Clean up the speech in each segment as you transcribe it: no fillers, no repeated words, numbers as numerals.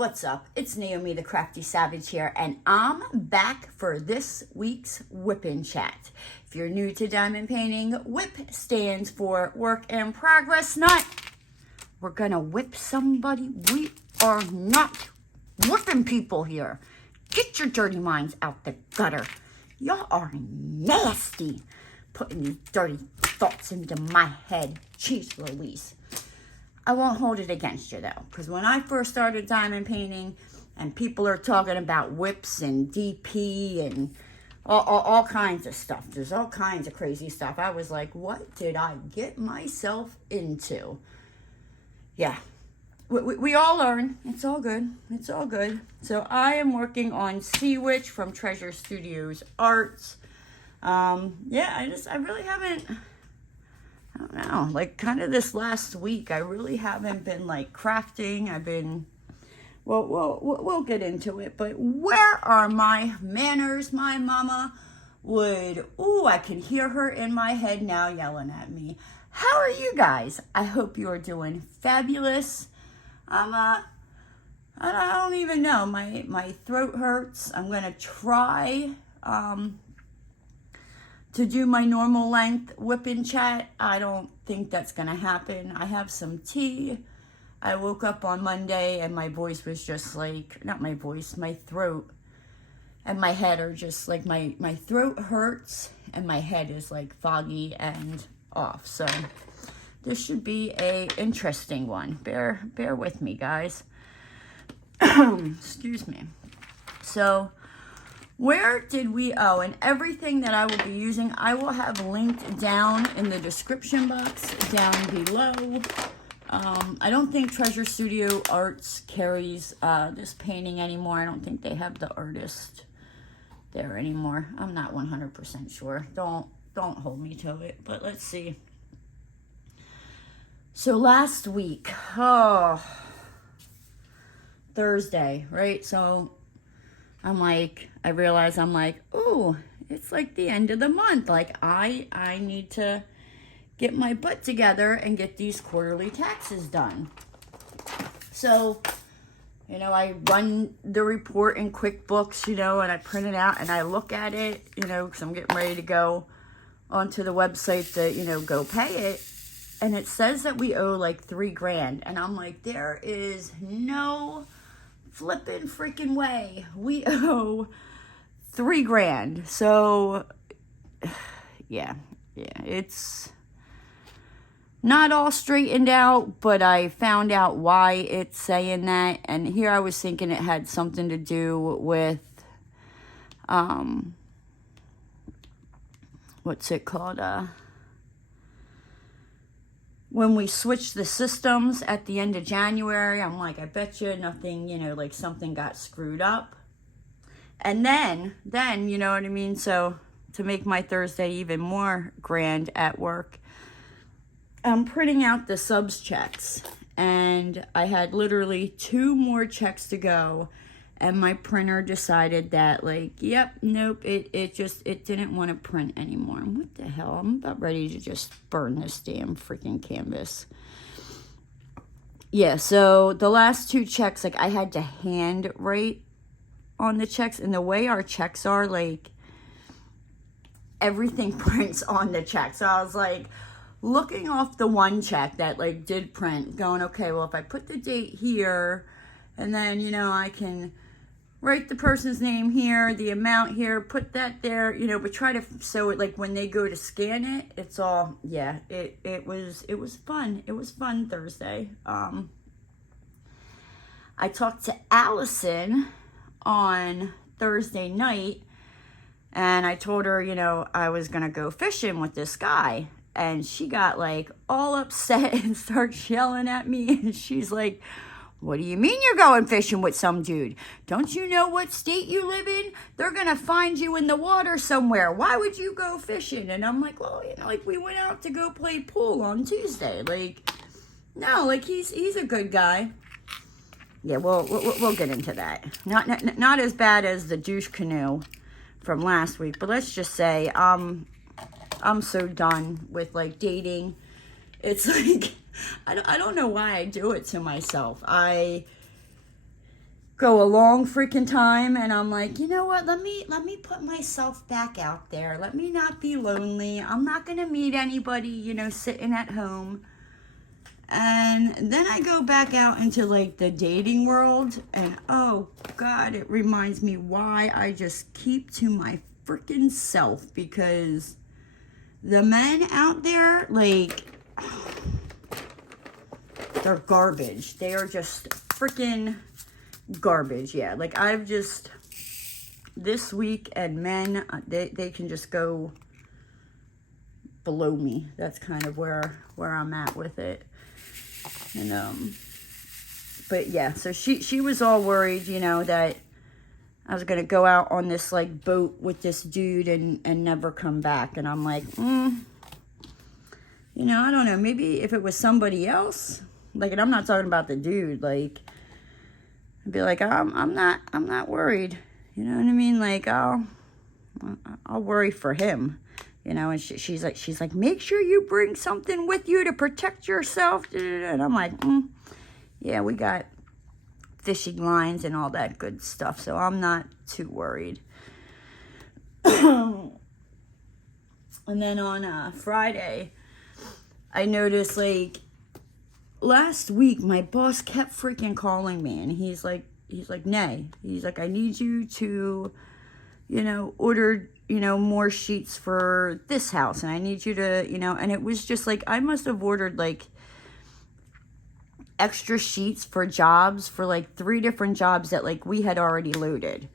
What's up? It's Naomi the Crafty Savage here, and I'm back for this week's Wip Chat. If you're new to diamond painting, Wip stands for work in progress, not we're gonna whip somebody. We are not whipping people here. Get your dirty minds out the gutter. Y'all are nasty, putting these dirty thoughts into my head. Jeez Louise. I won't hold it against you though, because when I first started diamond painting and people are talking about whips and DP and all kinds of stuff, there's all kinds of crazy stuff, I was like, what did I get myself into? Yeah, we all learn. It's all good. It's all good. So I am working on Sea Witch from Treasure Studios Arts. Yeah, I really haven't... I don't know, like kind of this last week, I really haven't been like crafting. I've been, well, we'll get into it, but where are my manners? My mama would, ooh, I can hear her in my head now yelling at me. How are you guys? I hope you are doing fabulous. I don't even know, my throat hurts. I'm going to try, to do my normal length Wip Chat. I don't think that's gonna happen. I have some tea. I woke up on Monday and my voice was just like, not my voice, my throat and my head are just like, my throat hurts and my head is like foggy and off. So this should be a interesting one. Bear with me, guys. Excuse me. So where did we, and everything that I will be using, I will have linked down in the description box down below. I don't think Treasure Studio Arts carries this painting anymore. I don't think they have the artist there anymore. I'm not 100% sure. Don't hold me to it, but let's see. So last week, Thursday, right? So I realize I'm like, ooh, it's like the end of the month. Like I need to get my butt together and get these quarterly taxes done. So, I run the report in QuickBooks, and I print it out and I look at it, because I'm getting ready to go onto the website to, go pay it. And it says that we owe like $3,000. And I'm like, there is no flipping freaking way we owe $3,000. So yeah, it's not all straightened out, but I found out why it's saying that. And here I was thinking it had something to do with what's it called, when we switched the systems at the end of January. I'm like, I bet you nothing, like something got screwed up. And then, you know what I mean? So to make my Thursday even more grand at work, I'm printing out the subs checks. And I had literally 2 more checks to go. And my printer decided that, like, yep, nope, it didn't want to print anymore. What the hell? I'm about ready to just burn this damn freaking canvas. Yeah, so the last 2 checks, like, I had to hand write on the checks. And the way our checks are, like, everything prints on the check. So I was, like, looking off the one check that, like, did print, going, okay, well, if I put the date here, and then, I can write the person's name here, the amount here, put that there, but try to, so it, like, when they go to scan it, it's all, yeah, it was fun. It was fun Thursday. I talked to Allison on Thursday night, and I told her, I was going to go fishing with this guy, and she got, like, all upset and starts yelling at me, and she's like, what do you mean you're going fishing with some dude? Don't you know what state you live in? They're going to find you in the water somewhere. Why would you go fishing? And I'm like, well, like, we went out to go play pool on Tuesday. Like, no, like, he's a good guy. Yeah, we'll get into that. Not as bad as the douche canoe from last week, but let's just say I'm so done with, like, dating. It's like, I don't know why I do it to myself. go a long freaking time, and I'm like, you know what, let me put myself back out there. Let me not be lonely. I'm not gonna meet anybody, you know, sitting at home. And then I go back out into like the dating world, and oh God, it reminds me why I just keep to my freaking self, because the men out there, like, they're garbage. They are just freaking garbage. Yeah, like I've just, this week, and men, they can just go below me. That's kind of where I'm at with it. And but yeah, so she was all worried, you know, that I was gonna go out on this like boat with this dude and never come back. And I'm like, you know, I don't know, maybe if it was somebody else, like, and I'm not talking about the dude, like, I'd be like, I'm not worried, you know what I mean? Like, I'll worry for him, you know. And she's like, make sure you bring something with you to protect yourself. And I'm like, yeah, we got fishing lines and all that good stuff, so I'm not too worried. And then on Friday, I noticed, like, last week my boss kept freaking calling me, and he's like, Nay, he's like, I need you to, you know, order, you know, more sheets for this house, and I need you to, you know. And it was just like, I must have ordered like extra sheets for jobs, for like 3 different jobs that like we had already loaded.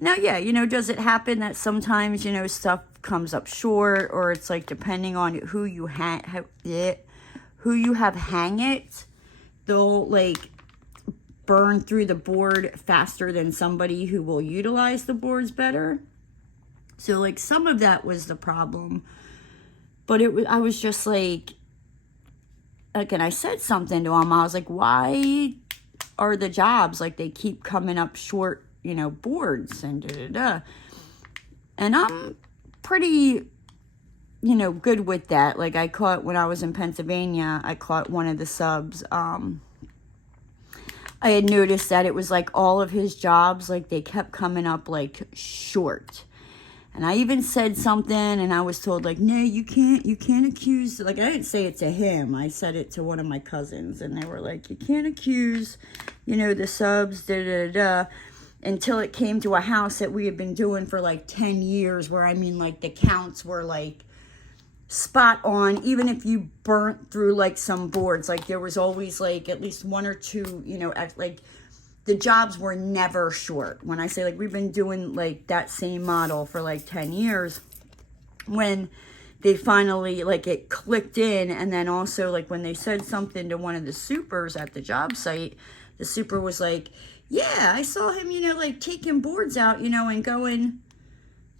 Now, yeah, you know, does it happen that sometimes, you know, stuff comes up short, or it's like depending on who you have hang it, they'll like burn through the board faster than somebody who will utilize the boards better. So like some of that was the problem, but I was just like, and I said something to him. I was like, why are the jobs, like, they keep coming up short, you know, boards and da-da-da. And I'm pretty, you know, good with that. Like, I caught, when I was in Pennsylvania, I caught one of the subs. I had noticed that it was like all of his jobs, like, they kept coming up like short. And I even said something, and I was told, like, no, you can't accuse, like, I didn't say it to him, I said it to one of my cousins, and they were like, you can't accuse, you know, the subs, da-da-da-da, until it came to a house that we had been doing for, like, 10 years, where, I mean, like, the counts were, like, spot on, even if you burnt through, like, some boards, like, there was always, like, at least 1 or 2, you know, like, the jobs were never short. When I say, like, we've been doing, like, that same model for, like, 10 years, when they finally, like, it clicked in, and then also, like, when they said something to one of the supers at the job site, the super was like, yeah, I saw him, you know, like, taking boards out, you know, and going,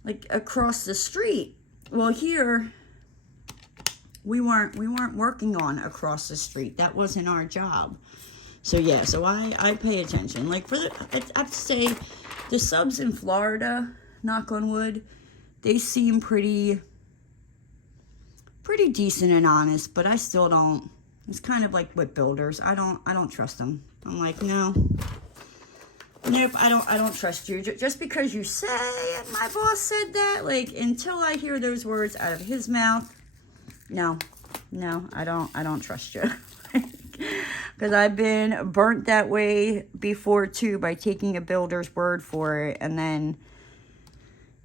like, across the street. Well, here, we weren't working on across the street. That wasn't our job. So, yeah, so I pay attention. Like, I have to say, the subs in Florida, knock on wood, they seem pretty decent and honest, but I still don't. It's kind of like with builders. I don't trust them. I'm like, no. Nope, I don't trust you. Just because you say, and my boss said that, like, until I hear those words out of his mouth, no, I don't trust you. Because I've been burnt that way before too, by taking a builder's word for it and then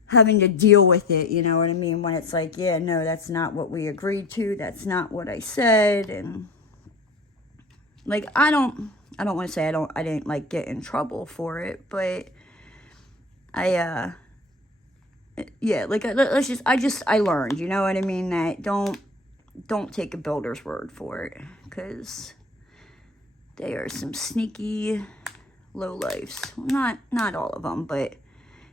having to deal with it, you know what I mean? When it's like, yeah, no, that's not what we agreed to, that's not what I said. And like, I don't want to say I didn't like get in trouble for it, but I like, I learned, you know what I mean, that don't take a builder's word for it, because they are some sneaky lowlifes. Not all of them, but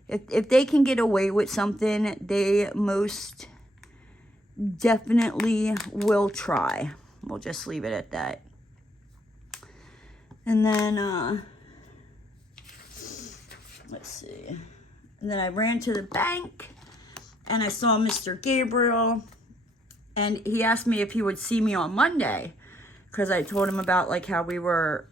if they can get away with something, they most definitely will try. We'll just leave it at that. And then, let's see. And then I ran to the bank, and I saw Mr. Gabriel, and he asked me if he would see me on Monday, because I told him about, like, how we were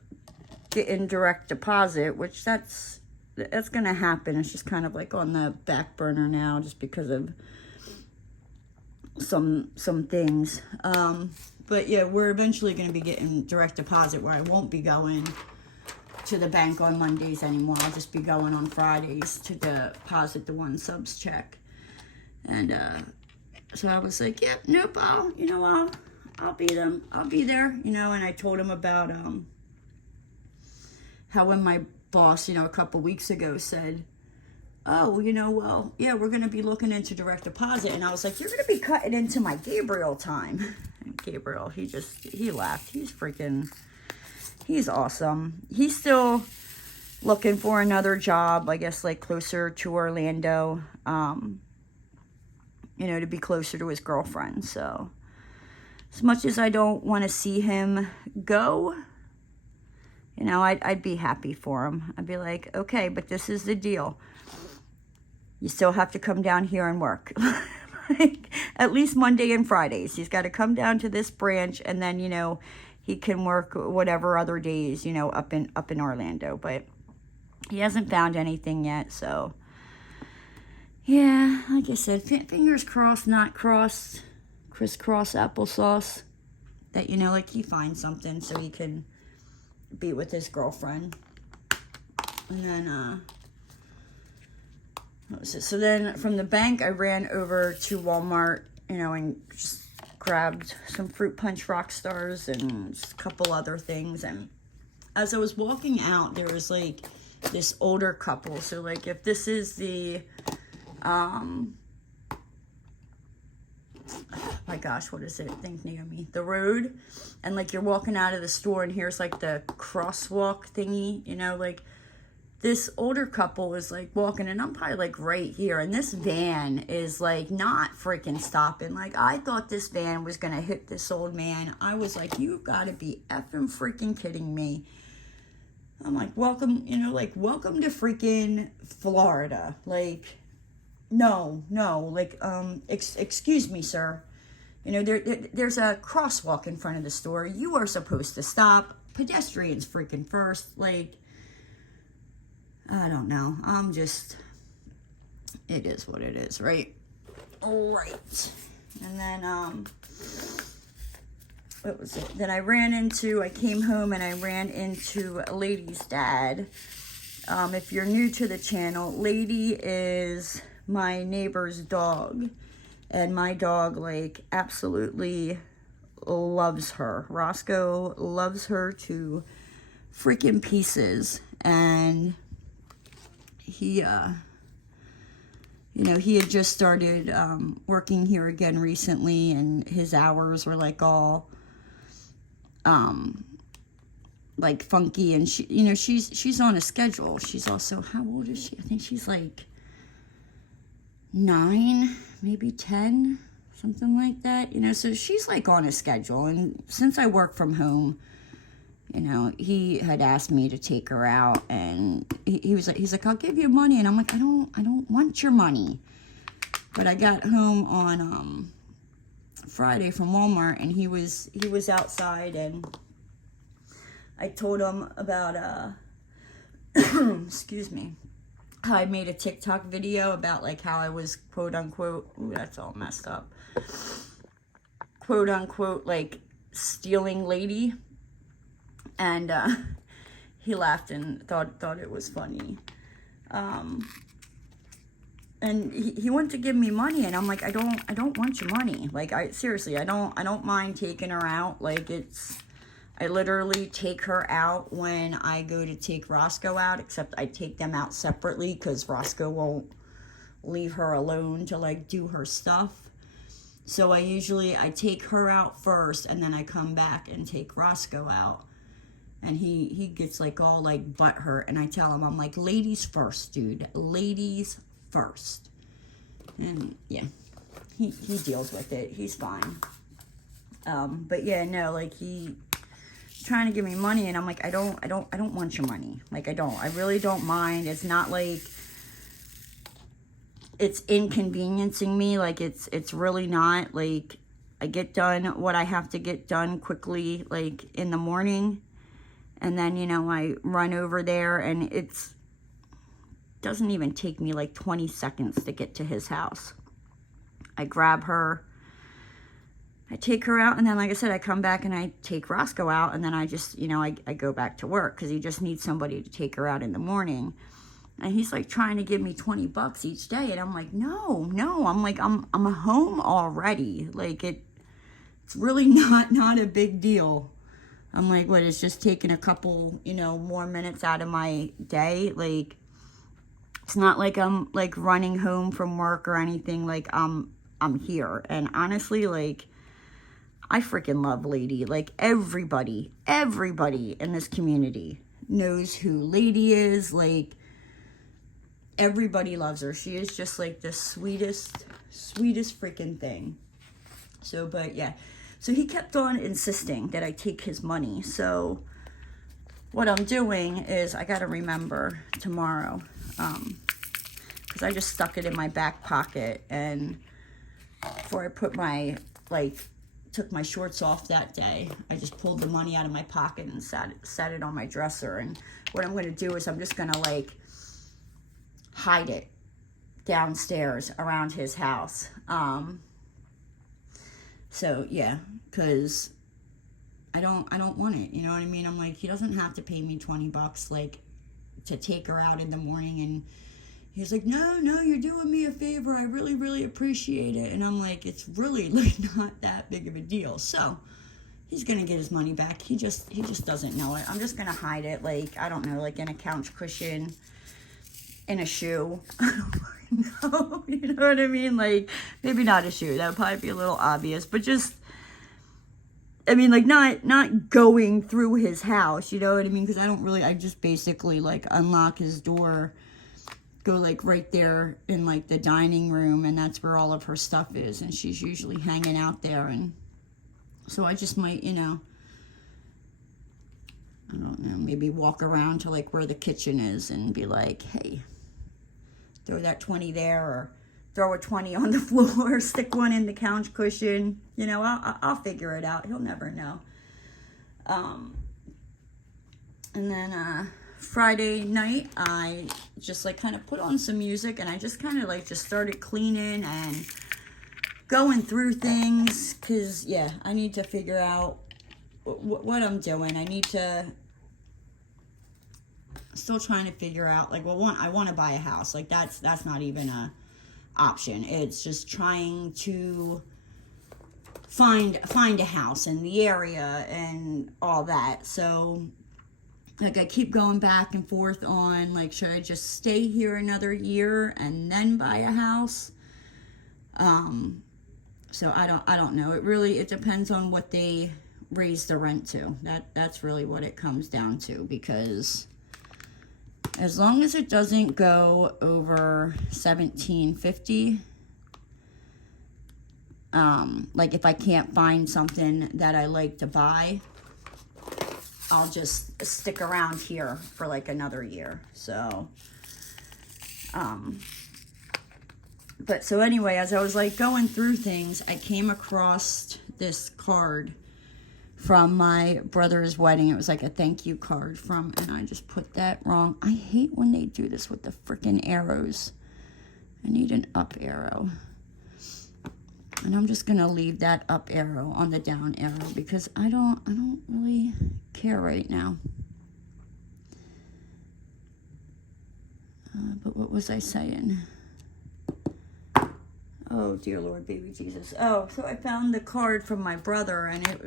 getting direct deposit, which that's going to happen. It's just kind of like on the back burner now just because of some things. But yeah, we're eventually going to be getting direct deposit where I won't be going to the bank on Mondays anymore. I'll just be going on Fridays to deposit the one subs check. And so I was like, yep, nope, I'll be them. I'll be there, and I told him about how when my boss, a couple weeks ago said, oh, well, yeah, we're going to be looking into direct deposit. And I was like, you're going to be cutting into my Gabriel time. And Gabriel, he laughed. He's awesome. He's still looking for another job, I guess, like closer to Orlando, to be closer to his girlfriend. So as much as I don't want to see him go, I'd be happy for him. I'd be like, okay, but this is the deal. You still have to come down here and work. Like, at least Monday and Fridays. He's got to come down to this branch, and then, he can work whatever other days, up in Orlando. But he hasn't found anything yet, so yeah, like I said, fingers crossed, not crossed, crisscross applesauce, that, like he finds something so he can be with his girlfriend. And then, what was it? So then from the bank, I ran over to Walmart, and just grabbed some fruit punch rock stars and just a couple other things. And as I was walking out, there was like this older couple. So like if this is the oh my gosh, what is it? Think, Naomi. The road. And like you're walking out of the store and here's like the crosswalk thingy, like this older couple is like walking, and I'm probably like right here, and this van is like not freaking stopping. Like I thought this van was gonna hit this old man. I was like, you gotta be effing freaking kidding me. I'm like, welcome, welcome to freaking Florida. Like, no, like, excuse me, sir. There's a crosswalk in front of the store. You are supposed to stop. Pedestrians freaking first. Like, I don't know. It is what it is, right? All right. And then, what was it? Then I came home and I ran into Lady's dad. If you're new to the channel, Lady is my neighbor's dog. And my dog, like, absolutely loves her. Roscoe loves her to freaking pieces. And he, he had just started working here again recently, and his hours were like all like funky, and she's on a schedule. She's also, how old is she? I think she's like 9, maybe 10, something like that. So she's like on a schedule, and since I work from home, he had asked me to take her out, and he's like, I'll give you money. And I'm like, I don't want your money. But I got home on Friday from Walmart, and he was outside, and I told him about excuse me, how I made a TikTok video about like how I was quote unquote, ooh, that's all messed up, quote unquote like stealing Lady. And he laughed and thought it was funny. And he wanted to give me money, and I'm like, I don't want your money. Like, seriously, I don't mind taking her out. Like, I literally take her out when I go to take Roscoe out, except I take them out separately because Roscoe won't leave her alone to like do her stuff. So I take her out first, and then I come back and take Roscoe out. And he gets like all like butthurt, and I tell him, I'm like, ladies first, dude. Ladies first. And yeah, he deals with it. He's fine. But yeah, no, like he trying to give me money, and I'm like, I don't want your money. Like I really don't mind. It's not like it's inconveniencing me. Like it's really not. Like I get done what I have to get done quickly, like in the morning. And then, you know, I run over there, and it's doesn't even take me like 20 seconds to get to his house. I grab her, I take her out, and then, like I said, I come back and I take Roscoe out, and then I just, you know, I go back to work because he just needs somebody to take her out in the morning. And he's like trying to give me $20 each day, and I'm like, no, I'm like, I'm home already. Like, it's really not a big deal. I'm like, what, it's just taking a couple, you know, more minutes out of my day. Like, it's not like I'm like running home from work or anything. Like, I'm here. And honestly, like, I freaking love Lady. Like, everybody in this community knows who Lady is. Like, everybody loves her. She is just like the sweetest freaking thing. So, but yeah. So he kept on insisting that I take his money. So what I'm doing is I got to remember tomorrow, because I just stuck it in my back pocket, and before I put my, like, took my shorts off that day, I just pulled the money out of my pocket and sat it on my dresser. And what I'm going to do is I'm just going to, like, hide it downstairs around his house. So yeah, because I don't want it, you know what I mean? I'm like, he doesn't have to pay me $20 like to take her out in the morning. And he's like, no, you're doing me a favor, I really appreciate it. And I'm like, it's really like not that big of a deal. So he's gonna get his money back. He just doesn't know it. I'm just gonna hide it, like, I don't know, like in a couch cushion, in a shoe. I don't know. You know what I mean? Like, maybe not a shoe. That would probably be a little obvious. But just, I mean, like, not going through his house. You know what I mean? Because I just basically, like, unlock his door, go, like, right there in, like, the dining room. And that's where all of her stuff is. And she's usually hanging out there. And so I just might, you know, I don't know, maybe walk around to, like, where the kitchen is and be like, hey, throw that 20 there, or throw a 20 on the floor, stick one in the couch cushion. You know, I'll figure it out. He'll never know. And then Friday night, I just, like, kind of put on some music, and I just kind of, like, just started cleaning and going through things, because, yeah, I need to figure out what I'm doing. I need to, still trying to figure out, like, well, I want to buy a house. Like, that's not even a option. It's just trying to find a house in the area and all that. So, like, I keep going back and forth on, like, should I just stay here another year and then buy a house? So I don't know. It depends on what they raise the rent to. That's really what it comes down to, because as long as it doesn't go over $1,750, like, if I can't find something that I like to buy, I'll just stick around here for, like, another year. So, but so anyway, as I was, like, going through things, I came across this card from my brother's wedding. It was like a thank you card from, and I just put that wrong. I hate when they do this with the freaking arrows. I need an up arrow. And I'm just gonna leave that up arrow on the down arrow, because I don't really care right now. But what was I saying? Oh, dear Lord, baby Jesus. Oh, so I found the card from my brother, and it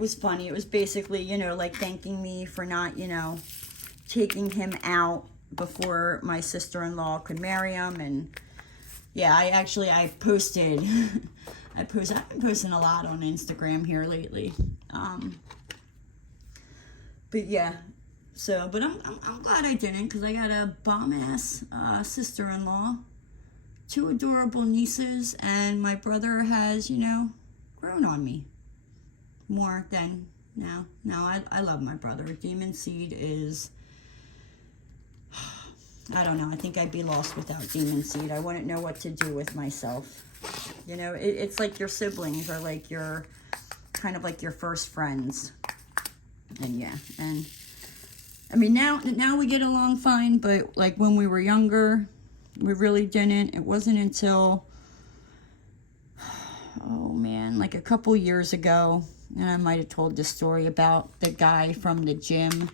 was funny. It was basically, you know, like, thanking me for not, you know, taking him out before my sister-in-law could marry him. And yeah, I posted, I've been posting a lot on Instagram here lately. But yeah, so, but I'm glad I didn't, because I got a bomb-ass sister-in-law, 2 adorable nieces, and my brother has, you know, grown on me more than now. No, I love my brother. Demon Seed is, I don't know, I think I'd be lost without Demon Seed. I wouldn't know what to do with myself. You know, it's like your siblings are like your, kind of like your first friends. And yeah, and I mean, now we get along fine, but like when we were younger, we really didn't. It wasn't until, oh man, like a couple years ago, and I might have told this story about the guy from the gym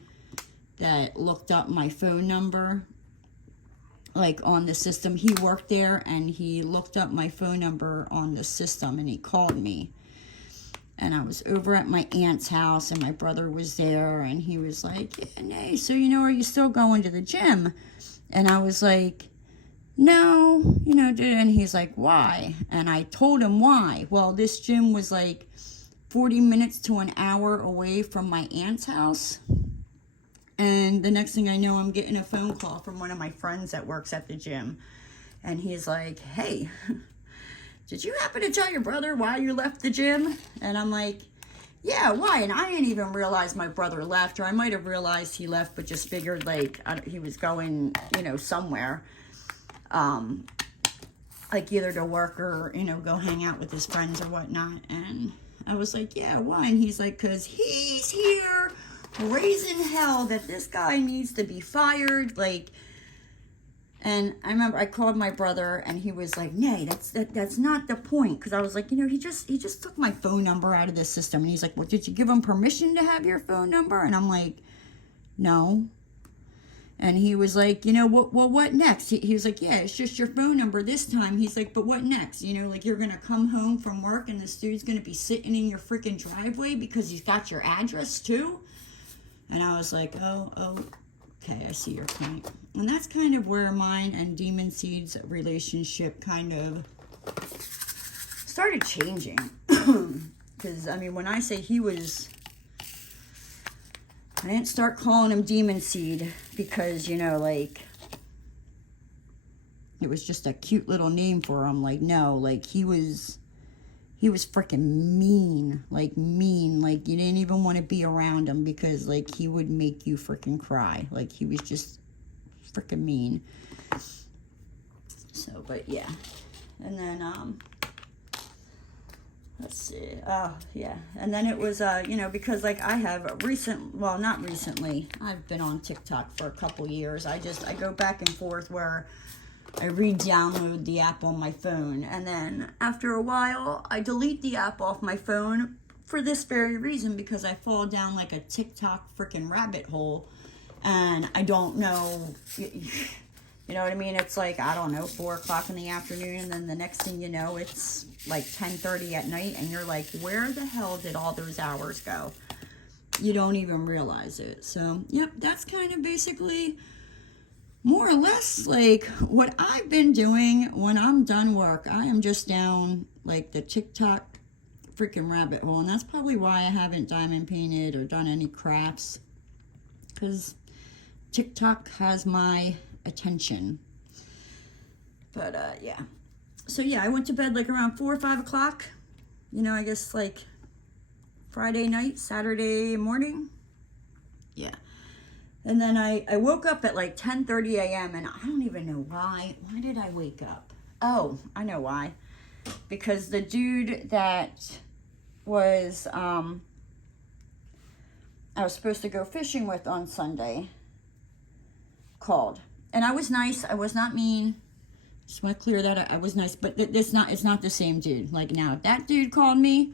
that looked up my phone number, like on the system. He worked there, and he looked up my phone number on the system, and he called me. And I was over at my aunt's house, and my brother was there, and he was like, yeah, Nay, so, are you still going to the gym? And I was like, no, and he's like, why? And I told him why. Well, this gym was like 40 minutes to an hour away from my aunt's house. And the next thing I know, I'm getting a phone call from one of my friends that works at the gym. And he's like, hey, did you happen to tell your brother why you left the gym? And I'm like, yeah, why? And I didn't even realize my brother left, or I might have realized he left, but just figured like he was going, somewhere, like either to work or, go hang out with his friends or whatnot. And I was like, yeah, why? And he's like, because he's here raising hell that this guy needs to be fired, like. And I remember I called my brother, and he was like, Nay, that's not the point. Because I was like, he just took my phone number out of the system. And he's like, well, did you give him permission to have your phone number? And I'm like, no. And he was like, what next? He was like, yeah, it's just your phone number this time. He's like, but what next? Like you're going to come home from work, and this dude's going to be sitting in your freaking driveway because he's got your address too? And I was like, oh. Okay, I see your point. And that's kind of where mine and Demon Seed's relationship kind of started changing. Because, when I say I didn't start calling him Demon Seed because, it was just a cute little name for him. Like, no, like, he was freaking mean. Like, you didn't even want to be around him because, like, he would make you freaking cry. Like, he was just freaking mean. So, but yeah. And then, let's see. Oh, yeah. And then it was, because, like, I have not recently. I've been on TikTok for a couple years. I go back and forth where I re-download the app on my phone, and then after a while, I delete the app off my phone for this very reason, because I fall down like a TikTok freaking rabbit hole, and I don't know, you know what I mean? It's like, I don't know, 4 o'clock in the afternoon, and then the next thing you know, it's like 10:30 at night, and you're like, where the hell did all those hours go? You don't even realize it. So, yep, that's kind of basically more or less like what I've been doing when I'm done work. I am just down like the TikTok freaking rabbit hole, and that's probably why I haven't diamond painted or done any crafts, because TikTok has my attention. But yeah, so yeah, I went to bed like around 4 or 5 o'clock, I guess like Friday night, Saturday morning. Yeah. And then I woke up at like 10:30 a.m. and I don't even know why. Why did I wake up? Oh, I know why. Because the dude that was, I was supposed to go fishing with on Sunday called. And I was nice. I was not mean. Just want to clear that up. I was nice. But it's not the same dude. Like, now, if that dude called me,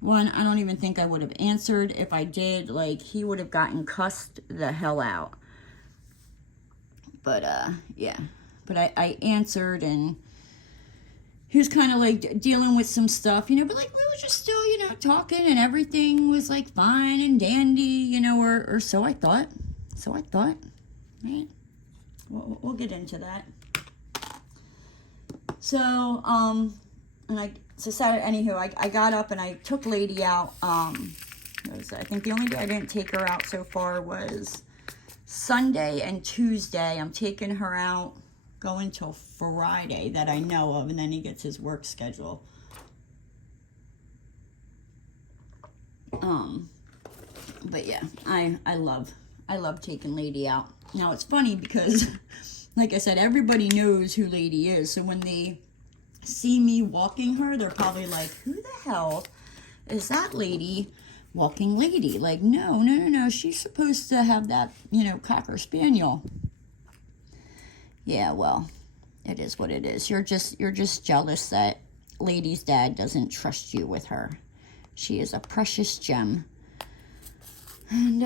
one, I don't even think I would have answered. If I did, like, he would have gotten cussed the hell out. But, yeah. But I answered, and he was kind of, like, dealing with some stuff, but, like, we were just still, talking, and everything was, like, fine and dandy, or so I thought. Right? We'll get into that. So, anywho, I got up and I took Lady out. I think the only day I didn't take her out so far was Sunday and Tuesday. I'm taking her out, going till Friday that I know of, and then he gets his work schedule. But yeah, I love taking Lady out. Now it's funny because, like I said, everybody knows who Lady is. So when they see me walking her, they're probably like, who the hell is that lady walking lady. Like, no, no, no, no. She's supposed to have that, Cocker Spaniel. Yeah, well, it is what it is. You're just jealous that Lady's dad doesn't trust you with her. She is a precious gem. And,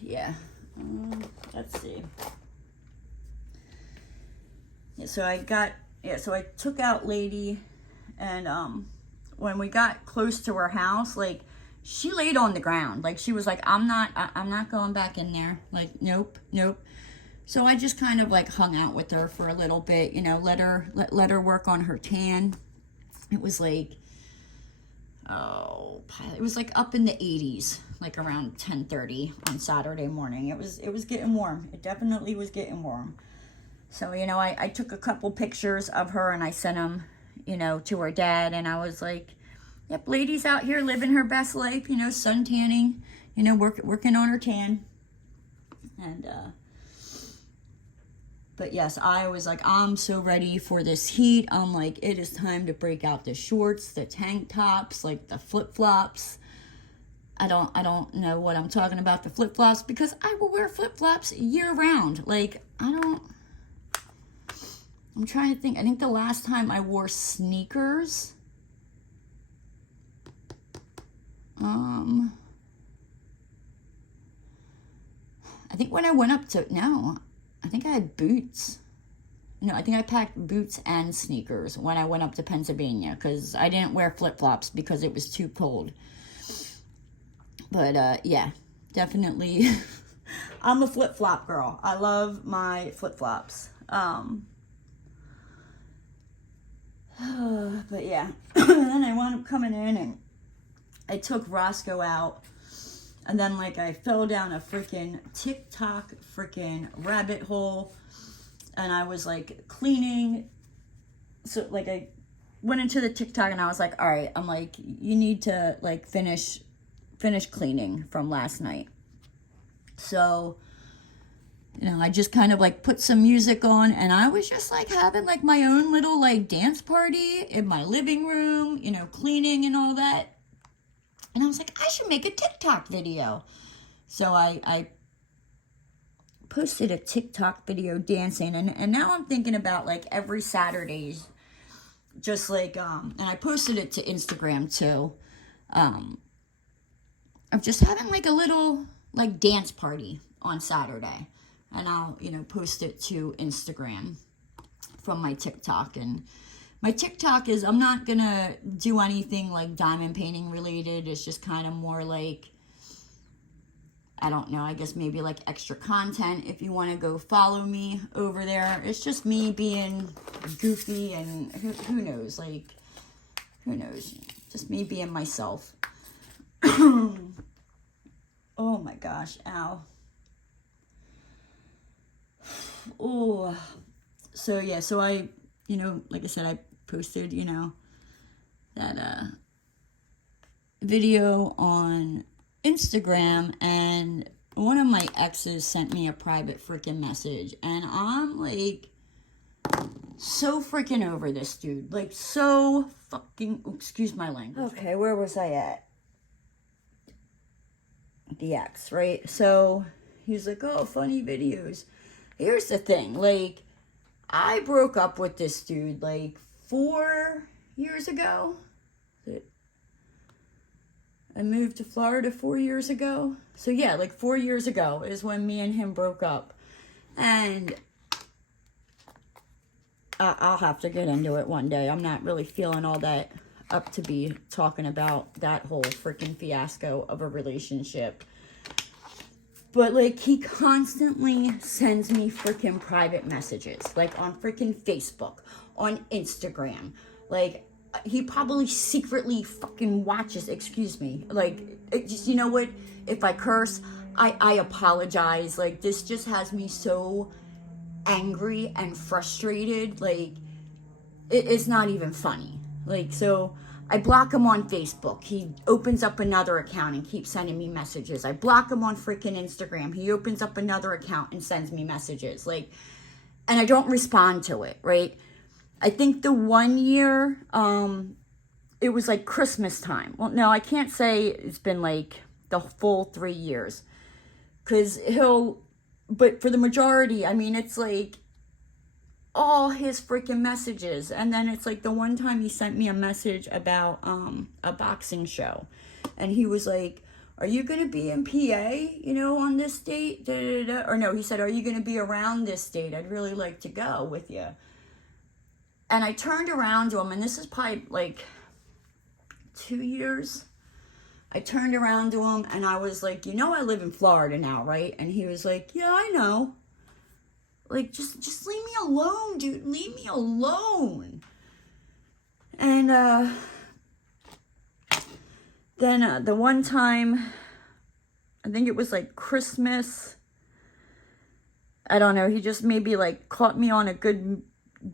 yeah. Let's see. Yeah, so I took out Lady, and, when we got close to her house, like, she laid on the ground. Like, she was like, I'm not going back in there. Like, nope. So I just kind of, like, hung out with her for a little bit, let her work on her tan. It was like, it was like up in the 80s, like around 10:30 on Saturday morning. It was getting warm. It definitely was getting warm. So, I took a couple pictures of her and I sent them, to her dad, and I was like, yep, Lady's out here living her best life, sun tanning, working on her tan. And, but yes, I was like, I'm so ready for this heat. I'm like, it is time to break out the shorts, the tank tops, like the flip-flops. I don't know what I'm talking about, the flip-flops, because I will wear flip-flops year-round. Like, I'm trying to think. I think the last time I wore sneakers, I think when I went up to, no, I think I had boots. No, I think I packed boots and sneakers when I went up to Pennsylvania, because I didn't wear flip-flops because it was too cold. But, yeah, definitely, I'm a flip-flop girl. I love my flip-flops. But, yeah, then I wound up coming in, and I took Roscoe out. And then, like, I fell down a freaking TikTok freaking rabbit hole. And I was, like, cleaning. So, like, I went into the TikTok and I was like, all right. I'm like, you need to, like, finish cleaning from last night. So, I just kind of, like, put some music on. And I was just, like, having, like, my own little, like, dance party in my living room. Cleaning and all that. And I was like, I should make a TikTok video. So I posted a TikTok video dancing. And now I'm thinking about, like, every Saturdays, just like, and I posted it to Instagram too, of just having, like, a little, like, dance party on Saturday. And I'll, post it to Instagram from my TikTok. And my TikTok is, I'm not going to do anything like diamond painting related. It's just kind of more like, I don't know, I guess maybe like extra content if you want to go follow me over there. It's just me being goofy, and who knows, like, who knows? Just me being myself. Oh my gosh, ow. Oh, so yeah, so I, like I said, I posted, that video on Instagram, and one of my exes sent me a private freaking message, and I'm like so freaking over this dude, like so fucking, excuse my language. Okay, where was I at? The ex, right? So he's like, oh, funny videos. Here's the thing, like, I broke up with this dude like 4 years ago. I moved to Florida 4 years ago. So yeah, like 4 years ago is when me and him broke up. And I'll have to get into it one day. I'm not really feeling all that up to be talking about that whole freaking fiasco of a relationship. But, like, he constantly sends me freaking private messages. Like, on freaking Facebook. On Instagram. Like, he probably secretly fucking watches, excuse me. Like, just, you know what? If I curse, I apologize. Like, this just has me so angry and frustrated. Like, it's not even funny. Like, so I block him on Facebook. He opens up another account and keeps sending me messages. I block him on freaking Instagram. He opens up another account and sends me messages. Like, and I don't respond to it, right? I think the 1 year, it was like Christmas time. Well, no, I can't say it's been like the full 3 years. Because but for the majority, I mean, it's like all his freaking messages. And then it's like the one time he sent me a message about a boxing show. And he was like, are you going to be in PA, on this date? Da, da, da. Or no, he said, are you going to be around this date? I'd really like to go with you. And I turned around to him, and this is probably like 2 years. I turned around to him, and I was like, I live in Florida now, right? And he was like, yeah, I know. Like, just leave me alone, dude. Leave me alone. And then the one time, I think it was like Christmas. I don't know. He just maybe like caught me on a good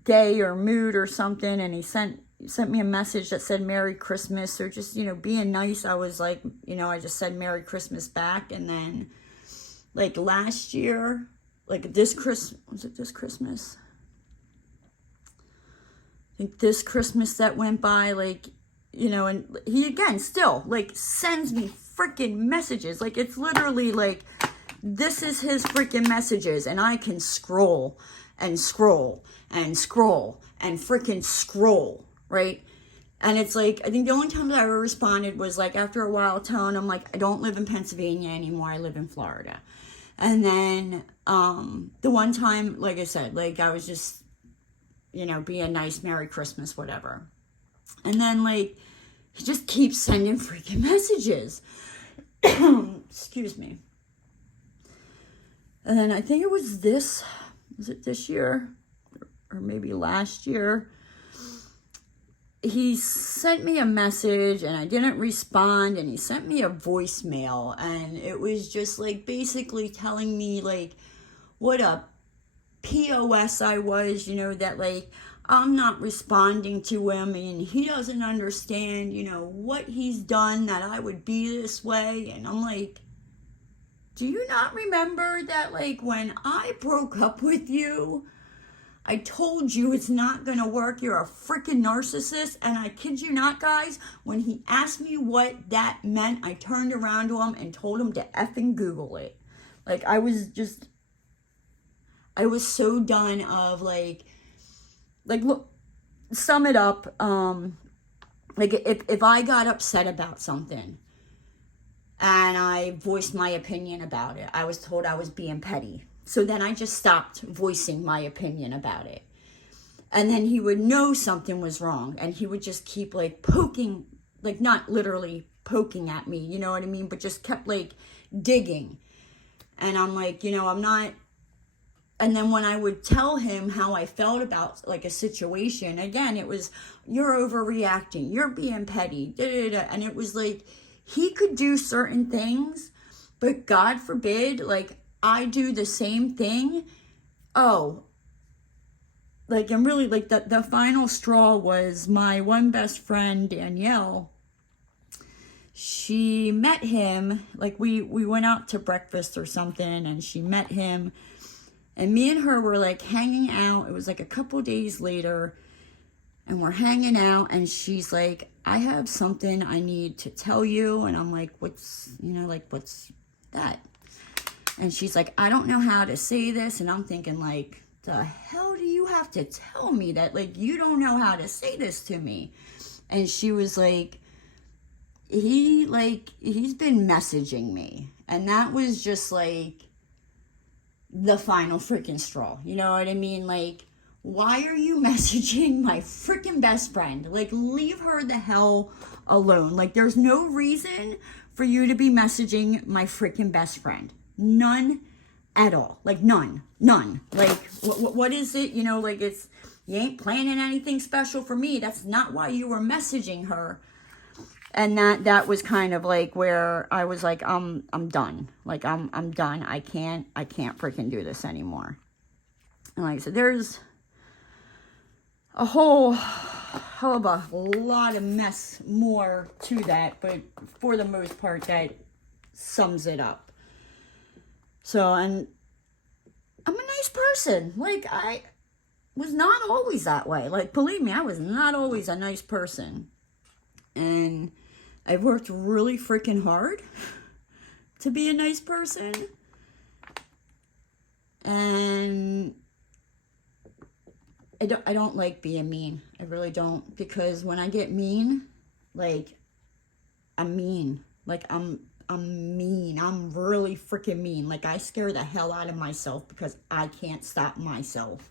day or mood or something. And he sent me a message that said Merry Christmas, or just, being nice. I was like, I just said Merry Christmas back. And then like last year, like this Christmas, was it this Christmas? I think this Christmas that went by, like, and he again still like sends me freaking messages. Like, it's literally like, this is his freaking messages, and I can scroll and scroll and scroll and freaking scroll, right? And it's like, I think the only time that I ever responded was like after a while telling him like, I don't live in Pennsylvania anymore, I live in Florida. And then the one time, like I said, like I was just, being nice, Merry Christmas, whatever. And then like, he just keeps sending freaking messages. Excuse me. And then I think it was this year? Or maybe last year. He sent me a message and I didn't respond, and he sent me a voicemail, and it was just like basically telling me like what a POS I was, that like I'm not responding to him and he doesn't understand, what he's done that I would be this way. And I'm like, do you not remember that like when I broke up with you, I told you it's not going to work. You're a freaking narcissist. And I kid you not, guys, when he asked me what that meant, I turned around to him and told him to effing Google it. Like, I was so done of like, look, sum it up. Like, if I got upset about something and I voiced my opinion about it, I was told I was being petty. So then I just stopped voicing my opinion about it. And then he would know something was wrong, and he would just keep like poking, like not literally poking at me, you know what I mean? But just kept like digging. And I'm like, I'm not. And then when I would tell him how I felt about like a situation, again, it was, you're overreacting, you're being petty, da, da, da. And it was like, he could do certain things, but God forbid, like, I do the same thing. Oh, like, I'm really like the final straw was my one best friend, Danielle. She met him, like we went out to breakfast or something, and she met him, and me and her were like hanging out. It was like a couple days later, and we're hanging out, and she's like, I have something I need to tell you. And I'm like, what's that? And she's like, I don't know how to say this. And I'm thinking like, the hell do you have to tell me that? Like, you don't know how to say this to me. And she was like, he's been messaging me. And that was just like the final freaking straw. You know what I mean? Like, why are you messaging my freaking best friend? Like, leave her the hell alone. Like, there's no reason for you to be messaging my freaking best friend. None at all. Like, none. Like, what is it? Like, it's, you ain't planning anything special for me. That's not why you were messaging her. And that was kind of like where I was like, I'm done. Like, I'm done. I can't freaking do this anymore. And like I said, there's a whole hell of a lot of mess more to that, but for the most part, that sums it up. So, and I'm a nice person. Like, I was not always that way. Like, believe me, I was not always a nice person. And I've worked really freaking hard to be a nice person. And I don't like being mean. I really don't. Because when I get mean, like, I'm mean. Like, I'm mean. I'm really freaking mean. Like, I scare the hell out of myself because I can't stop myself.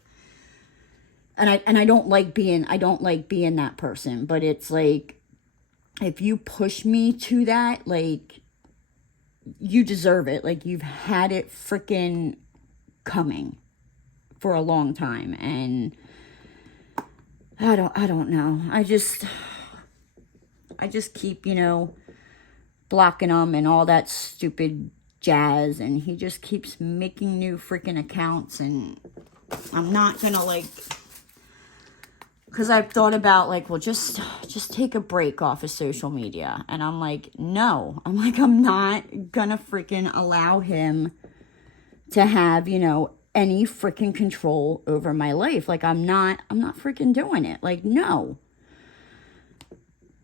And I don't like being that person. But it's like, if you push me to that, like, you deserve it. Like, you've had it freaking coming for a long time. And I don't know. I just keep, blocking him and all that stupid jazz, and he just keeps making new freaking accounts, and I'm not gonna, like, because I've thought about, like, well, just take a break off of social media, and I'm like, no, I'm not gonna freaking allow him to have, any freaking control over my life. Like, I'm not freaking doing it. Like, no.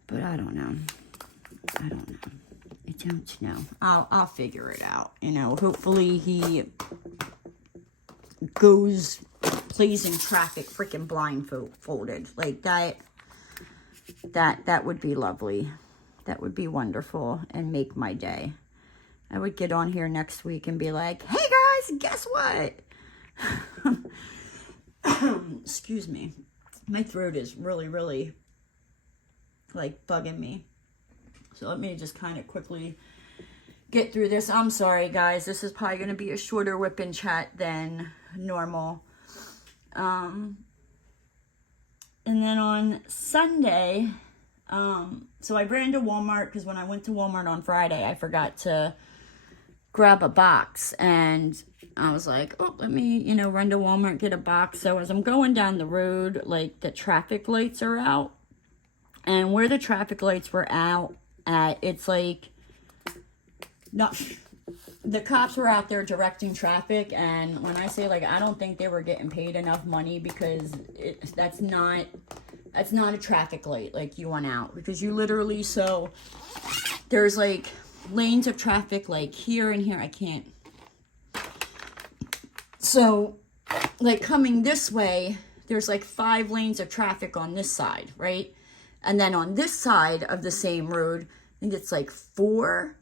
But I don't know. I don't know. I'll figure it out. Hopefully he plays in traffic freaking blindfolded. Like, that would be lovely. That would be wonderful and make my day. I would get on here next week and be like, hey guys, guess what? Excuse me. My throat is really, really, like, bugging me. So let me just kind of quickly get through this. I'm sorry, guys. This is probably going to be a shorter whipping chat than normal. And then on Sunday, so I ran to Walmart because when I went to Walmart on Friday, I forgot to grab a box. And I was like, oh, let me, run to Walmart, get a box. So as I'm going down the road, like, the traffic lights are out. And where the traffic lights were out at, it's like, not, the cops were out there directing traffic. And when I say, like, I don't think they were getting paid enough money, because that's not a traffic light, like, you went out. Because you literally, so there's, like, lanes of traffic, like, here and here. I can't. So, like, coming this way, there's, like, 5 lanes of traffic on this side, right? And then on this side of the same road, I think it's, like, 4.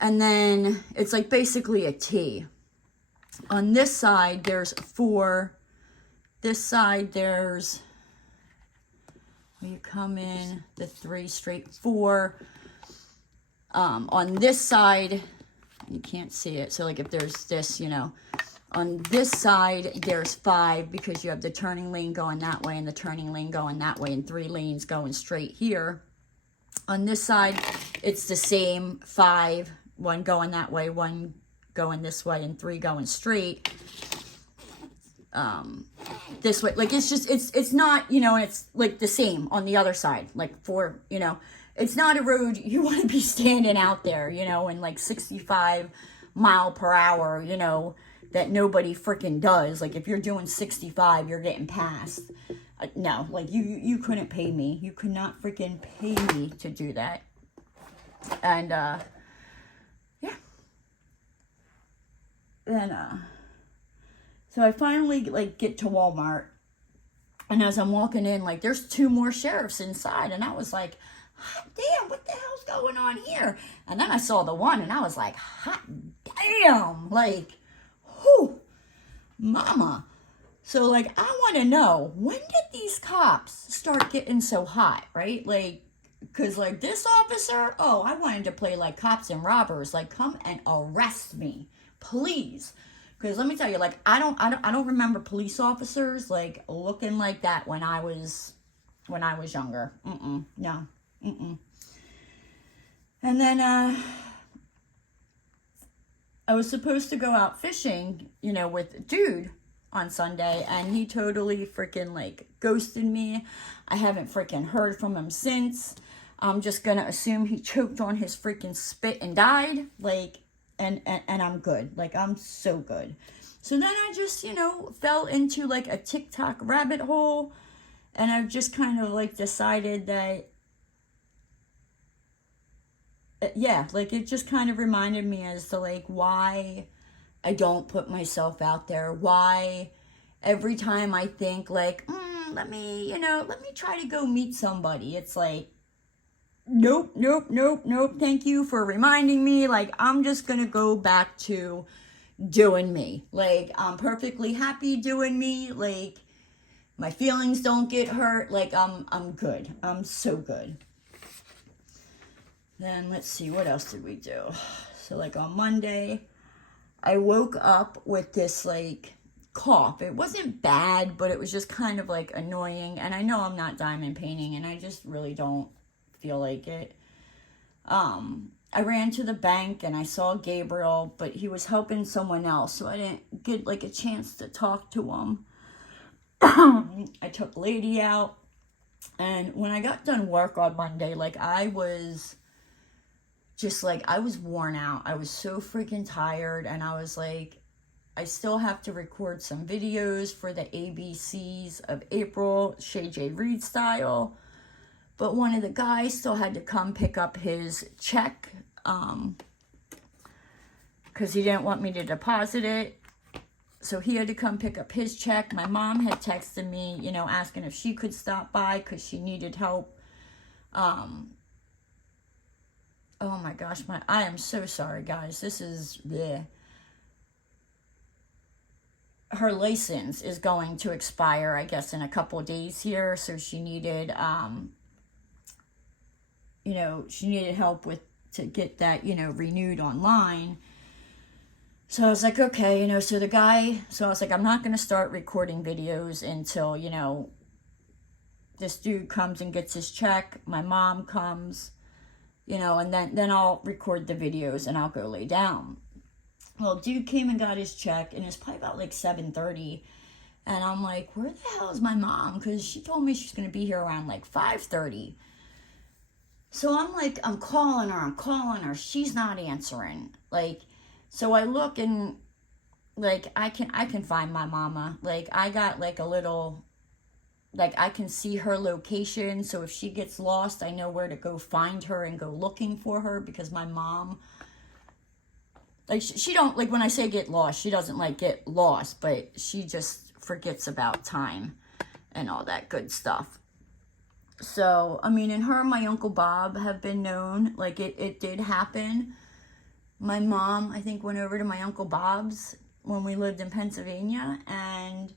And then it's, like, basically a T. On this side, there's 4. This side, there's, when you come in, the 3 straight, 4. On this side, you can't see it. So, like, if there's this, on this side, there's 5, because you have the turning lane going that way and the turning lane going that way, and 3 lanes going straight here. On this side, it's the same 5, 1 going that way, 1 going this way, and 3 going straight. This way, like, it's not, it's like the same on the other side, like 4, it's not a road you want to be standing out there, in like 65 mile per hour, that nobody freaking does. Like, if you're doing 65, you're getting passed. No, like, you couldn't pay me. You could not freaking pay me to do that. And, yeah. And, so I finally, like, get to Walmart. And as I'm walking in, like, there's 2 more sheriffs inside. And I was like, hot damn, what the hell's going on here? And then I saw the one, and I was like, hot damn. Like, whew, mama. So, like, I want to know, when did these cops start getting so hot, right? Like, because, like, this officer, oh, I wanted to play, like, cops and robbers. Like, come and arrest me, please. Because let me tell you, like, I don't remember police officers, like, looking like that when I was younger. No. And then, I was supposed to go out fishing, with a dude on Sunday, and he totally freaking, like, ghosted me. I haven't freaking heard from him since. I'm just gonna assume he choked on his freaking spit and died, like, and I'm good. Like, I'm so good. So then I just, fell into, like, a TikTok rabbit hole, and I've just kind of, like, decided that yeah, like it just kind of reminded me as to like why I don't put myself out there. Why every time I think like, let me try to go meet somebody. It's like, nope, nope, nope, nope. Thank you for reminding me. Like, I'm just going to go back to doing me. Like, I'm perfectly happy doing me. Like, my feelings don't get hurt. Like, I'm good. I'm so good. Then let's see, what else did we do? So like on Monday, I woke up with this like cough. It wasn't bad, but it was just kind of like annoying. And I know I'm not diamond painting and I just really don't feel like it. I ran to the bank and I saw Gabriel, but he was helping someone else, so I didn't get like a chance to talk to him. I took Lady out, and when I got done work on Monday, like I was just like, I was worn out. I was so freaking tired, and I was like, I still have to record some videos for the ABCs of April, Shay J. Reid style. But one of the guys still had to come pick up his check because he didn't want me to deposit it. So he had to come pick up his check. My mom had texted me, you know, asking if she could stop by because she needed help. Oh my gosh, I am so sorry, guys. This is, bleh. Her license is going to expire, I guess, in a couple of days here. So she needed, you know, she needed help to get that, you know, renewed online. So I was like, okay, you know, so I was like, I'm not going to start recording videos until, you know, this dude comes and gets his check. My mom comes, you know, and then I'll record the videos and I'll go lay down. Well, dude came and got his check, and it's probably about like 7:30. And I'm like, where the hell is my mom? Because she told me she's going to be here around like 5:30. So I'm like, I'm calling her. She's not answering. Like, so I look and like, I can find my mama. Like, I got like a little, like I can see her location. So if she gets lost, I know where to go find her and go looking for her, because my mom, like she don't, like when I say get lost, she doesn't like get lost, but she just forgets about time and all that good stuff. So, I mean, and her and my Uncle Bob have been known, like it did happen. My mom, I think, went over to my Uncle Bob's when we lived in Pennsylvania, and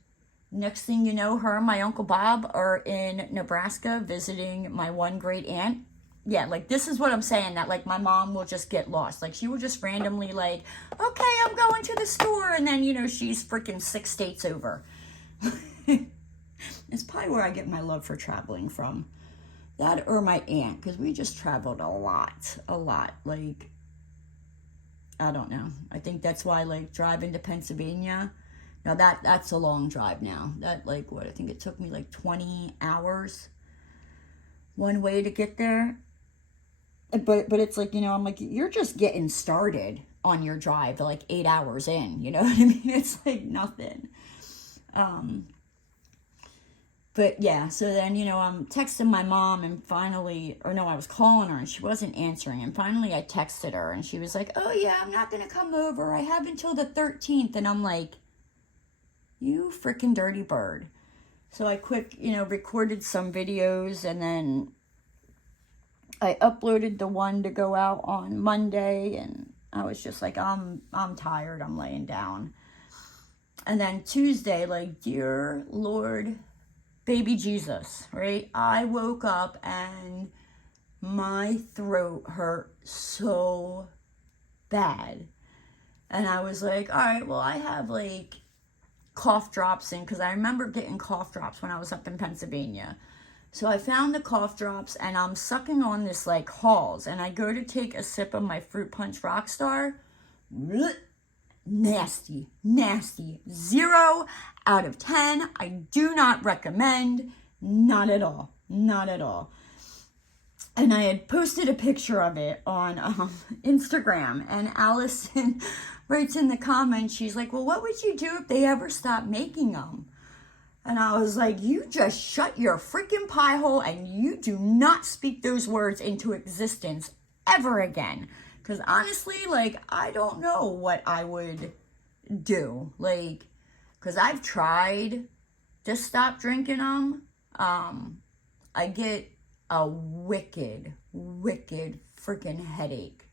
next thing you know, her and my Uncle Bob are in Nebraska visiting my one great aunt. Yeah, like this is what I'm saying, that like my mom will just get lost. Like she will just randomly like, okay, I'm going to the store, and then, you know, she's freaking 6 states over. It's probably where I get my love for traveling from. That or my aunt, because we just traveled a lot. Like, I don't know. I think that's why, like, driving to Pennsylvania, now that's a long drive now. That, like, what, I think it took me like 20 hours one way to get there. But it's like, you know, I'm like, you're just getting started on your drive, like 8 hours in, you know what I mean? It's like nothing. But yeah, so then, you know, I'm texting my mom, and finally, or no, I was calling her and she wasn't answering. And finally I texted her and she was like, oh yeah, I'm not going to come over. I have until the 13th. And I'm like, you freaking dirty bird. So I quick, you know, recorded some videos, and then I uploaded the one to go out on Monday, and I was just like, I'm tired. I'm laying down. And then Tuesday, like, dear Lord, baby Jesus, right? I woke up and my throat hurt so bad. And I was like, all right, well, I have like cough drops in, because I remember getting cough drops when I was up in Pennsylvania. So I found the cough drops, and I'm sucking on this like Halls, and I go to take a sip of my Fruit Punch Rockstar. Nasty. 0 out of 10. I do not recommend. Not at all. And I had posted a picture of it on Instagram, and Allison writes in the comments, she's like, well, what would you do if they ever stop making them? And I was like, you just shut your freaking pie hole, and you do not speak those words into existence ever again. Because honestly, like, I don't know what I would do. Like, because I've tried to stop drinking them. I get a wicked freaking headache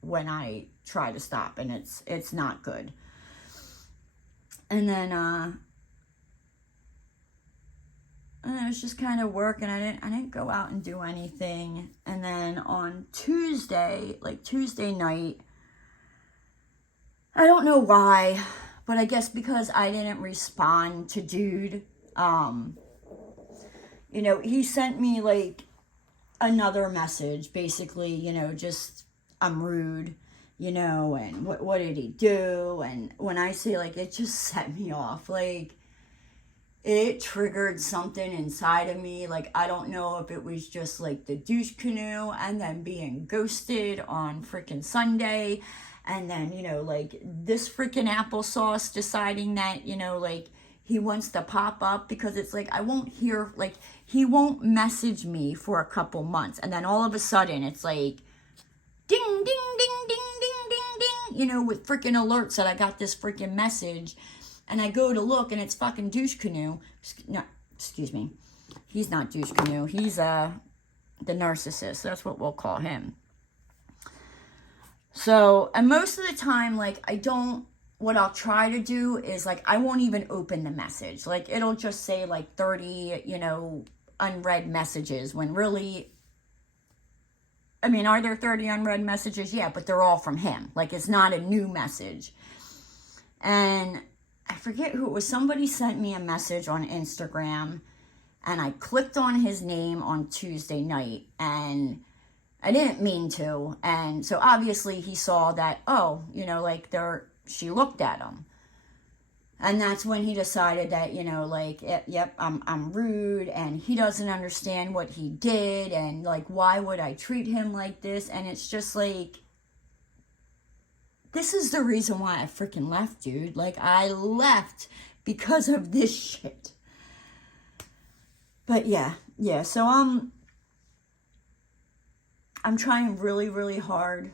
when I try to stop, and it's not good. And then I was just kind of working. I didn't go out and do anything. And then on Tuesday night, I don't know why, but I guess because I didn't respond to dude, you know, he sent me like another message, basically, you know, just, I'm rude, you know, and what did he do? And when I say, like, it just set me off, like, it triggered something inside of me. Like, I don't know if it was just like the douche canoe and then being ghosted on freaking Sunday, and then, you know, like this freaking applesauce deciding that, you know, like, he wants to pop up, because it's like, I won't hear, like, he won't message me for a couple months, and then all of a sudden it's like ding ding ding ding ding ding ding, you know, with freaking alerts that I got this freaking message. And I go to look, and it's fucking douche canoe. No, excuse me. He's not douche canoe. He's the narcissist. That's what we'll call him. So, and most of the time, like, what I'll try to do is, like, I won't even open the message. Like, it'll just say, like, 30, you know, unread messages, when really, I mean, are there 30 unread messages? Yeah, but they're all from him. Like, it's not a new message. And I forget who it was. Somebody sent me a message on Instagram, and I clicked on his name on Tuesday night, and I didn't mean to. And so obviously he saw that, oh, you know, like, she looked at him. And that's when he decided that, you know, like, yep, I'm rude, and he doesn't understand what he did, and, like, why would I treat him like this? And it's just like, this is the reason why I freaking left, dude. Like, I left because of this shit. But yeah, so I'm trying really, really hard,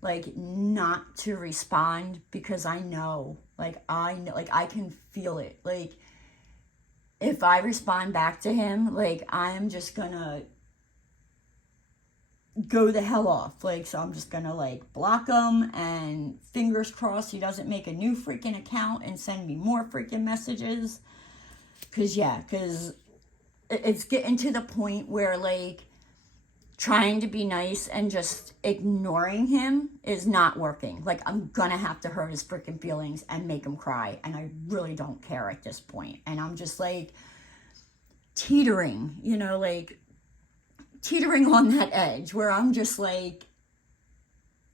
like, not to respond, because I know, like, I can feel it. Like, if I respond back to him, like, I am just gonna go the hell off. Like, so I'm just gonna, like, block him, and fingers crossed he doesn't make a new freaking account and send me more freaking messages. Because it's getting to the point where, like, trying to be nice and just ignoring him is not working. Like, I'm gonna have to hurt his freaking feelings and make him cry, and I really don't care at this point. And I'm just, like, teetering, you know, like, teetering on that edge where I'm just like,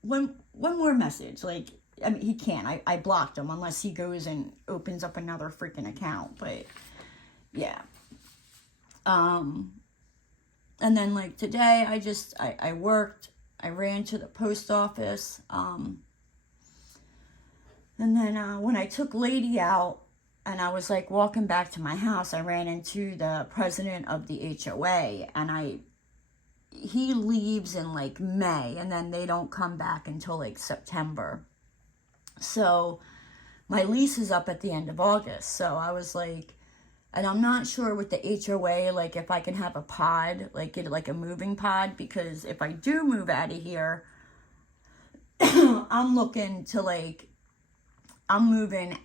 one more message. Like, I mean, he can't. I blocked him unless he goes and opens up another freaking account. But yeah. And then, like, today I worked, I ran to the post office. And then when I took Lady out and I was, like, walking back to my house, I ran into the president of the HOA, and he leaves in, like, May, and then they don't come back until, like, September. So my lease is up at the end of August. So I was like, and I'm not sure with the HOA, like, if I can have a pod, like, get, like, a moving pod, because if I do move out of here, I'm looking to, like, I'm moving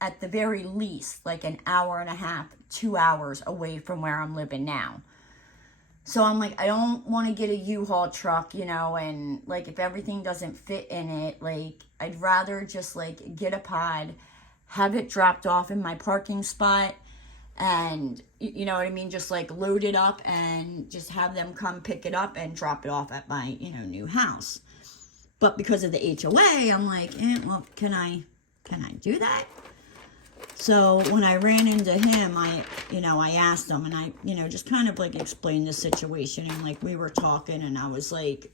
at the very least, like, an hour and a half, 2 hours away from where I'm living now. So I'm like, I don't want to get a U-Haul truck, you know, and, like, if everything doesn't fit in it, like, I'd rather just, like, get a pod, have it dropped off in my parking spot, and, you know what I mean, just, like, load it up and just have them come pick it up and drop it off at my, you know, new house. But because of the HOA, I'm like, well, can I do that? So when I ran into him, I asked him, and I, you know, just kind of, like, explained the situation, and, like, we were talking, and I was like,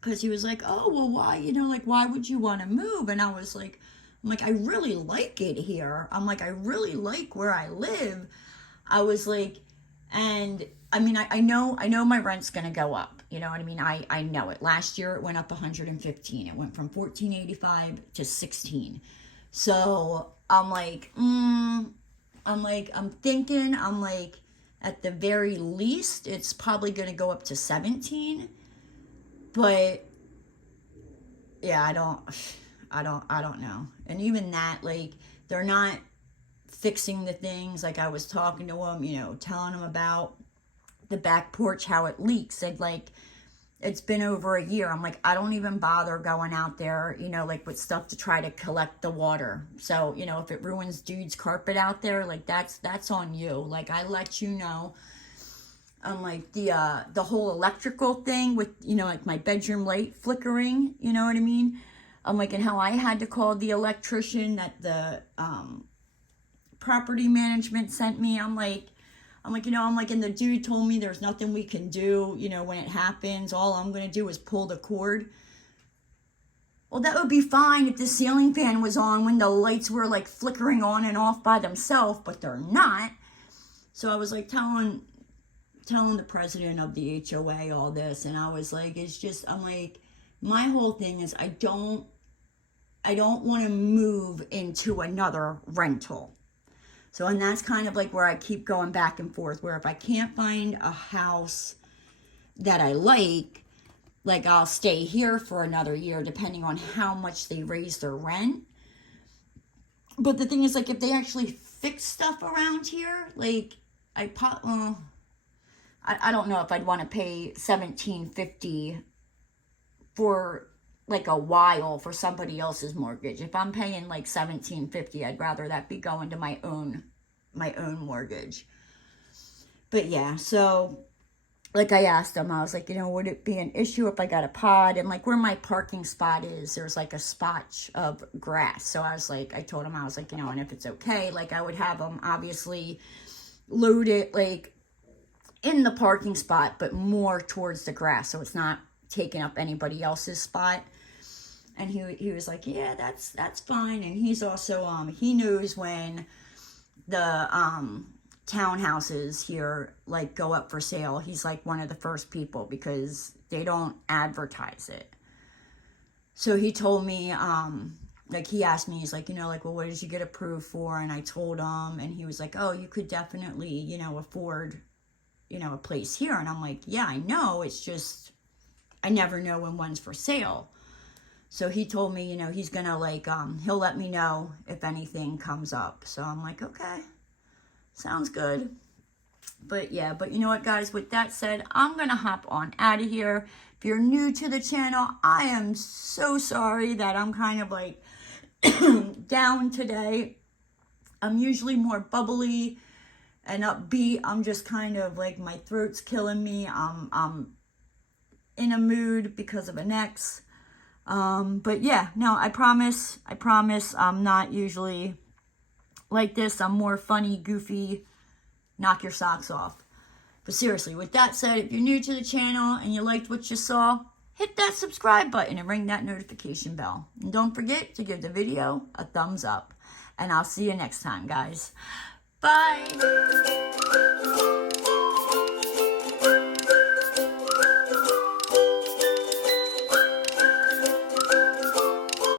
because he was like, oh, well, why, you know, like, why would you want to move? And I was like, I really like it here. I'm like, I really like where I live. I was like, and I mean, I know my rent's going to go up. You know what I mean? I know it. Last year it went up 115. It went from 14.85 to 16. So I'm like, I'm thinking, at the very least, it's probably going to go up to 17. But yeah, I don't know. And even that, like, they're not fixing the things. Like, I was talking to them, you know, telling them about the back porch, how it leaks. And like, it's been over a year. I'm like, I don't even bother going out there, you know, like with stuff to try to collect the water. So, you know, if it ruins dude's carpet out there, like that's on you. Like, I let you know. I'm like, the whole electrical thing with, you know, like my bedroom light flickering, you know what I mean? I'm like, and how I had to call the electrician that the property management sent me. I'm like, you know, and the dude told me there's nothing we can do, you know, when it happens. All I'm going to do is pull the cord. Well, that would be fine if the ceiling fan was on when the lights were like flickering on and off by themselves, but they're not. So I was like telling the president of the HOA all this, and I was like, it's just, I'm like, my whole thing is I don't want to move into another rental. So, and that's kind of like where I keep going back and forth, where if I can't find a house that I like I'll stay here for another year, depending on how much they raise their rent. But the thing is, like, if they actually fix stuff around here, like, I don't know if I'd want to pay $1,750 for like a while for somebody else's mortgage. If I'm paying like $1,750, I'd rather that be going to my own mortgage. But yeah, so like I asked them, I was like, you know, would it be an issue if I got a pod? And like where my parking spot is, there's like a spot of grass. So I was like, I told them, I was like, you know, and if it's okay, like I would have them obviously load it like in the parking spot, but more towards the grass, so it's not taking up anybody else's spot. And he was like, yeah, that's fine. And he's also he knows when the townhouses here like go up for sale. He's like one of the first people because they don't advertise it. So he told me like he asked me, he's like, you know, like, well, what did you get approved for? And I told him, and he was like, oh, you could definitely, you know, afford, you know, a place here. And I'm like, yeah, I know, it's just I never know when one's for sale. So he told me, you know, he's gonna like he'll let me know if anything comes up. So I'm like, okay, sounds good. But yeah, but you know what, guys, with that said, I'm gonna hop on out of here. If you're new to the channel, I am so sorry that I'm kind of like down today. I'm usually more bubbly and upbeat. I'm just kind of like, my throat's killing me. I'm in a mood because of an ex. But yeah, no, I promise I'm not usually like this. I'm more funny, goofy, knock your socks off. But seriously, with that said, if you're new to the channel and you liked what you saw, hit that subscribe button and ring that notification bell. And don't forget to give the video a thumbs up. And I'll see you next time, guys. Bye.